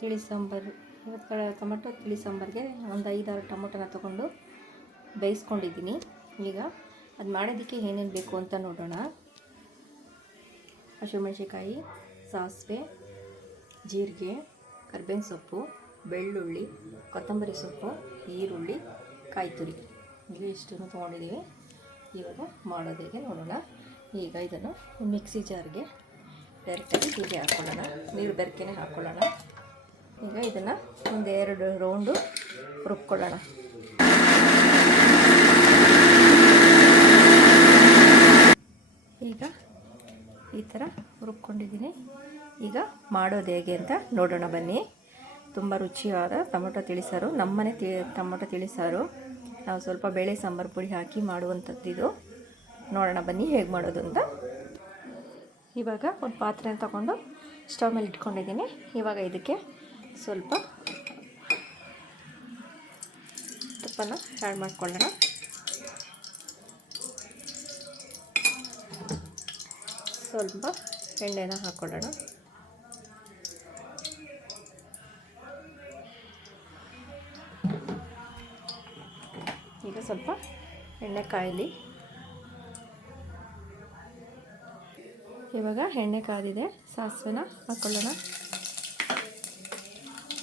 ತಿಳಿ ಸಾಂಬಾರು. ಇವತ್ತು ಟೊಮಟೊ ತಿಳಿ ಸಾಂಬಾರಿಗೆ ಒಂದು 5-6 ಟೊಮೊಟೊನ ತೊಗೊಂಡು ಬೇಯಿಸ್ಕೊಂಡಿದ್ದೀನಿ. ಈಗ ಅದು ಮಾಡೋದಕ್ಕೆ ಏನೇನು ಬೇಕು ಅಂತ ನೋಡೋಣ. ಹಸಿಮೆಣಸಿಕಾಯಿ, ಸಾಸಿವೆ, ಜೀರಿಗೆ, ಕರಿಬೇವಿನ ಸೊಪ್ಪು, ಬೆಳ್ಳುಳ್ಳಿ, ಕೊತ್ತಂಬರಿ ಸೊಪ್ಪು, ಈರುಳ್ಳಿ, ಕಾಯಿ ತುರಿ, ಇಲ್ಲಿ ಇಷ್ಟನ್ನು ತೊಗೊಂಡಿದ್ದೀವಿ. ಇವಾಗ ಮಾಡೋದು ಹೇಗೆ ನೋಡೋಣ. ಈಗ ಇದನ್ನು ಮಿಕ್ಸಿ ಜಾರ್ಗೆ ಡೈರೆಕ್ಟಾಗಿ ಹೀಗೆ ಹಾಕ್ಕೊಳ್ಳೋಣ. ನೀರು ಬೆರಕೆನೇ ಹಾಕ್ಕೊಳ್ಳೋಣ. ಈಗ ಇದನ್ನು ಒಂದು 2 ರೌಂಡು ರುಬ್ಕೊಳ್ಳೋಣ. ಈಗ ಈ ಥರ ರುಬ್ಕೊಂಡಿದ್ದೀನಿ. ಈಗ ಮಾಡೋದು ಹೇಗೆ ಅಂತ ನೋಡೋಣ ಬನ್ನಿ. ತುಂಬ ರುಚಿಯಾದ ಟೊಮೊಟೊ ತಿಳಿಸಾರು, ನಮ್ಮನೆ ಟೊಮೊಟೊ ತಿಳಿಸಾರು. ನಾವು ಸ್ವಲ್ಪ ಬೇಳೆ ಸಾಂಬಾರು ಪುಡಿ ಹಾಕಿ ಮಾಡುವಂಥದ್ದಿದು. ನೋಡೋಣ ಬನ್ನಿ ಹೇಗೆ ಮಾಡೋದು ಅಂತ. ಇವಾಗ ಒಂದು ಪಾತ್ರೆನ ತಗೊಂಡು ಸ್ಟವ್ ಮೇಲೆ ಇಟ್ಕೊಂಡಿದ್ದೀನಿ. ಇವಾಗ ಇದಕ್ಕೆ ಸ್ವಲ್ಪ ತುಪ್ಪನ ಆ್ಯಡ್ ಮಾಡ್ಕೊಳ್ಳೋಣ. ಸ್ವಲ್ಪ ಎಣ್ಣೆನ ಹಾಕ್ಕೊಳ್ಳೋಣ. ಈಗ ಸ್ವಲ್ಪ ಎಣ್ಣೆ ಕಾಯಲಿ. ಇವಾಗ ಎಣ್ಣೆ ಕಾದಿದೆ. ಸಾಸಿವೆನ ಹಾಕ್ಕೊಳ್ಳೋಣ.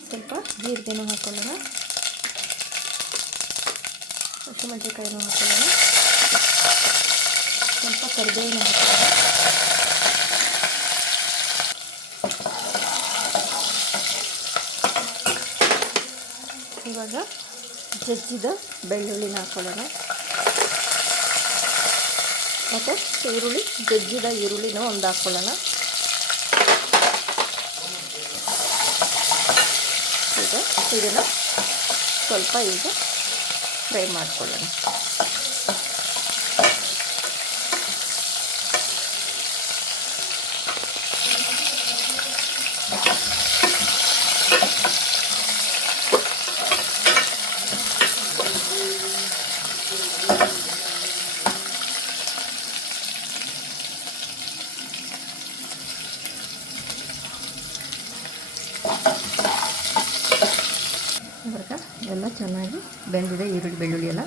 ಸ್ವಲ್ಪ ಜೀರಿಗೆನೂ ಹಾಕ್ಕೊಳ್ಳೋಣ. ಹಸಿಮೆಣಸಿಕಾಯಿನೂ ಹಾಕ್ಕೊಳ್ಳೋಣ. ಸ್ವಲ್ಪ ಕರಿಬೇವಿನ ಹಾಕ್ಕೊಳ್ಳೋಣ. ಇವಾಗ ಜಜ್ಜಿದ ಬೆಳ್ಳುಳ್ಳಿನ ಹಾಕ್ಕೊಳ್ಳೋಣ. ಮತ್ತು ಜಜ್ಜಿದ ಈರುಳ್ಳಿನೂ ಒಂದು ಹಾಕ್ಕೊಳ್ಳೋಣ. ಈಗ ಇದನ್ನು ಸ್ವಲ್ಪ ಈಗ ಫ್ರೈ ಮಾಡ್ಕೊಳ್ಳೋಣ. ಇವಾಗ ಎಲ್ಲ ಚೆನ್ನಾಗಿ ಬೆಂದಿದೆ ಈರುಳ್ಳಿ ಬೆಳ್ಳುಳ್ಳಿ ಎಲ್ಲ.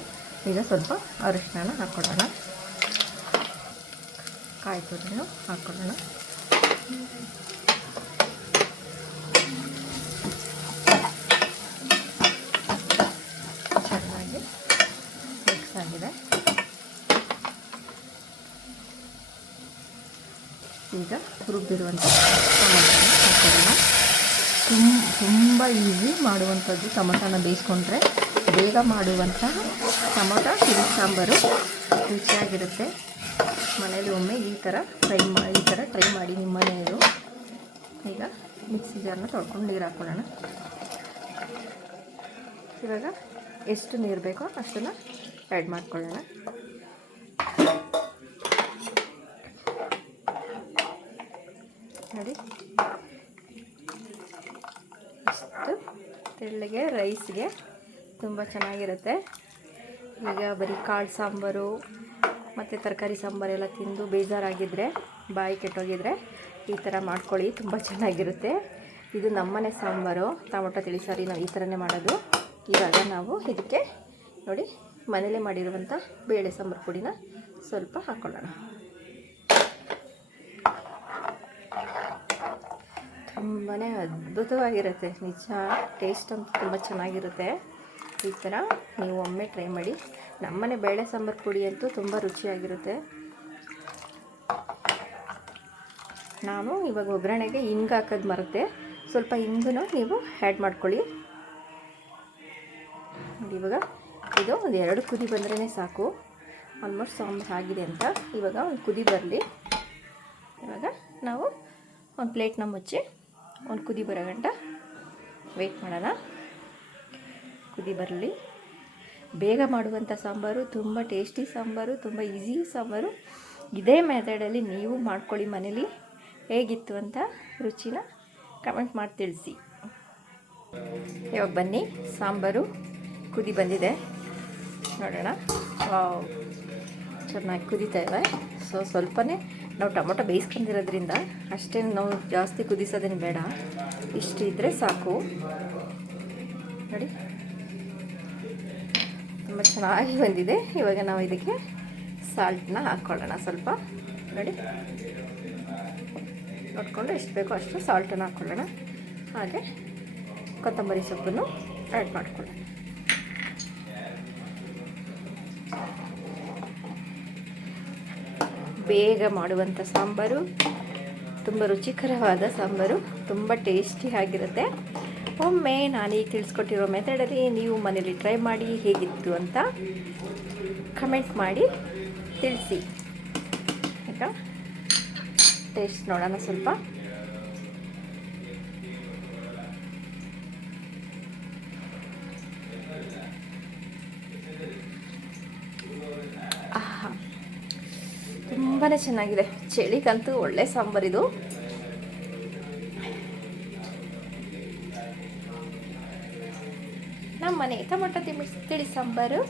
ಈಗ ಸ್ವಲ್ಪ ಅರಿಶಿನ ಹಾಕ್ಕೊಳ್ಳೋಣ. ಕಾಯಿ ತುರಿನೂ ಹಾಕ್ಕೊಳ್ಳೋಣ. ಚೆನ್ನಾಗಿ ಮಿಕ್ಸ್ ಆಗಿದೆ. ಈಗ ರುಬ್ಬಿರುವಂಥ ಟೊಮೊಟೊನ ಹಾಕ್ಕೊಳ್ಳೋಣ. ತುಂಬ ಈಸಿ ಮಾಡುವಂಥದ್ದು. ಟೊಮೊಟೊನ ಬೇಯಿಸ್ಕೊಂಡ್ರೆ ಬೇಗ ಮಾಡುವಂತಹ ಟೊಮೊಟೊ ತಿಳಿ ಸಾಂಬಾರು ರುಚಿಯಾಗಿರುತ್ತೆ. ಮನೇಲಿ ಒಮ್ಮೆ ಈ ಥರ ಟ್ರೈ ಮಾಡಿ ನಿಮ್ಮ ಮನೆಯದು. ಈಗ ಮಿಕ್ಸಿ ಜಾರ್ನ ತೊಳ್ಕೊಂಡು ನೀರು ಹಾಕ್ಕೊಳ್ಳೋಣ. ಇವಾಗ ಎಷ್ಟು ನೀರು ಬೇಕೋ ಅಷ್ಟನ್ನು ಆ್ಯಡ್ ಮಾಡ್ಕೊಳ್ಳೋಣ. ನೋಡಿ, ಇಷ್ಟು ತೆಳ್ಳಗೆ ರೈಸ್ಗೆ ತುಂಬ ಚೆನ್ನಾಗಿರುತ್ತೆ. ಈಗ ಬರೀ ಕಾಳು ಸಾಂಬಾರು ಮತ್ತು ತರಕಾರಿ ಸಾಂಬಾರೆಲ್ಲ ತಿಂದು ಬೇಜಾರಾಗಿದ್ದರೆ, ಬಾಯಿ ಕೆಟ್ಟೋಗಿದ್ರೆ ಈ ಥರ ಮಾಡ್ಕೊಳ್ಳಿ, ತುಂಬ ಚೆನ್ನಾಗಿರುತ್ತೆ. ಇದು ನಮ್ಮನೆ ಸಾಂಬಾರು, ಟೊಮೊಟೊ ತಿಳಿಸಾರಿ ನಾವು ಈ ಥರನೇ ಮಾಡೋದು. ಇವಾಗ ನಾವು ಇದಕ್ಕೆ ನೋಡಿ ಮನೇಲೇ ಮಾಡಿರುವಂಥ ಬೇಳೆ ಸಾಂಬಾರು ಪುಡಿನ ಸ್ವಲ್ಪ ಹಾಕ್ಕೊಳ್ಳೋಣ. ತುಂಬಾ ಅದ್ಭುತವಾಗಿರುತ್ತೆ, ನಿಜ. ಟೇಸ್ಟ್ ಅಂತೂ ತುಂಬ ಚೆನ್ನಾಗಿರುತ್ತೆ. ಈ ಥರ ನೀವು ಒಮ್ಮೆ ಟ್ರೈ ಮಾಡಿ. ನಮ್ಮನೆ ಬೇಳೆ ಸಾಂಬಾರು ಪುಡಿ ಅಂತೂ ತುಂಬ ರುಚಿಯಾಗಿರುತ್ತೆ. ನಾನು ಇವಾಗ ಒಗ್ಗರಣೆಗೆ ಹಿಂಗೆ ಹಾಕೋದು ಮರೆತೆ, ಸ್ವಲ್ಪ ಹಿಂಗನ್ನು ನೀವು ಆ್ಯಡ್ ಮಾಡ್ಕೊಳ್ಳಿ. ನೋಡಿ, ಇವಾಗ ಇದು ಒಂದು 2 ಕುದಿ ಬಂದ್ರೇ ಸಾಕು. ಆಲ್ಮೋಸ್ಟ್ ಸಾಂಬಾರು ಆಗಿದೆ ಅಂತ. ಇವಾಗ ಒಂದು ಕುದಿ ಬರಲಿ. ಇವಾಗ ನಾವು ಒಂದು ಪ್ಲೇಟ್ನ ಮುಚ್ಚಿ ಒಂದು ಕುದಿ ಬರೋ ಗಂಟ ವೆಯ್ಟ್ ಮಾಡೋಣ. ಕುದಿ ಬರಲಿ. ಬೇಗ ಮಾಡುವಂಥ ಸಾಂಬಾರು, ತುಂಬ ಟೇಸ್ಟಿ ಸಾಂಬಾರು, ತುಂಬ ಈಸಿ ಸಾಂಬಾರು. ಇದೇ ಮೆಥಡಲ್ಲಿ ನೀವು ಮಾಡ್ಕೊಳ್ಳಿ ಮನೇಲಿ. ಹೇಗಿತ್ತು ಅಂತ ರುಚಿನ ಕಮೆಂಟ್ ಮಾಡಿ ತಿಳಿಸಿ. ಇವಾಗ ಬನ್ನಿ, ಸಾಂಬಾರು ಕುದಿ ಬಂದಿದೆ, ನೋಡೋಣ. ಚೆನ್ನಾಗಿ ಕುದೀತಾ ಇವೆ. ಸ್ವಲ್ಪನೇ ನಾವು ಟೊಮೊಟೊ ಬೇಯಿಸ್ಕೊಂಡಿರೋದ್ರಿಂದ ಅಷ್ಟೇನು ನಾವು ಜಾಸ್ತಿ ಕುದಿಸೋದೇನು ಬೇಡ, ಇಷ್ಟು ಇದ್ದರೆ ಸಾಕು. ನೋಡಿ ತುಂಬ ಚೆನ್ನಾಗಿ ಬಂದಿದೆ. ಇವಾಗ ನಾವು ಇದಕ್ಕೆ ಸಾಲ್ಟನ್ನ ಹಾಕ್ಕೊಳ್ಳೋಣ ಸ್ವಲ್ಪ. ನೋಡಿ ನೋಡಿಕೊಂಡು ಎಷ್ಟು ಬೇಕೋ ಅಷ್ಟು ಸಾಲ್ಟನ್ನು ಹಾಕ್ಕೊಳ್ಳೋಣ. ಹಾಗೆ ಕೊತ್ತಂಬರಿ ಸೊಪ್ಪನ್ನು ಆ್ಯಡ್ ಮಾಡ್ಕೊಳ್ಳೋಣ. ಬೇಗ ಮಾಡುವಂಥ ಸಾಂಬಾರು, ತುಂಬ ರುಚಿಕರವಾದ ಸಾಂಬಾರು, ತುಂಬ ಟೇಸ್ಟಿಯಾಗಿರುತ್ತೆ. ಒಮ್ಮೆ ನಾನೀಗ ತಿಳಿಸ್ಕೊಟ್ಟಿರೋ ಮೆಥಡಲ್ಲಿ ನೀವು ಮನೇಲಿ ಟ್ರೈ ಮಾಡಿ ಹೇಗಿತ್ತು ಅಂತ ಕಮೆಂಟ್ ಮಾಡಿ ತಿಳಿಸಿ. ಈಗ ಟೇಸ್ಟ್ ನೋಡೋಣ ಸ್ವಲ್ಪ. ತುಂಬಾ ಚೆನ್ನಾಗಿದೆ. ಚಳಿಗಂತೂ ಒಳ್ಳೆ ಸಾಂಬಾರಿದು. ನಮ್ಮ ಮನೆ ಟೊಮೊಟೊ ತಿಳಿ ಸಾಂಬಾರು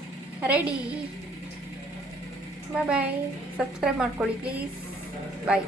ರೆಡಿ. ಬಾಯ್ ಬಾಯ್. ಸಬ್ಸ್ಕ್ರೈಬ್ ಮಾಡ್ಕೊಳ್ಳಿ ಪ್ಲೀಸ್. ಬಾಯ್.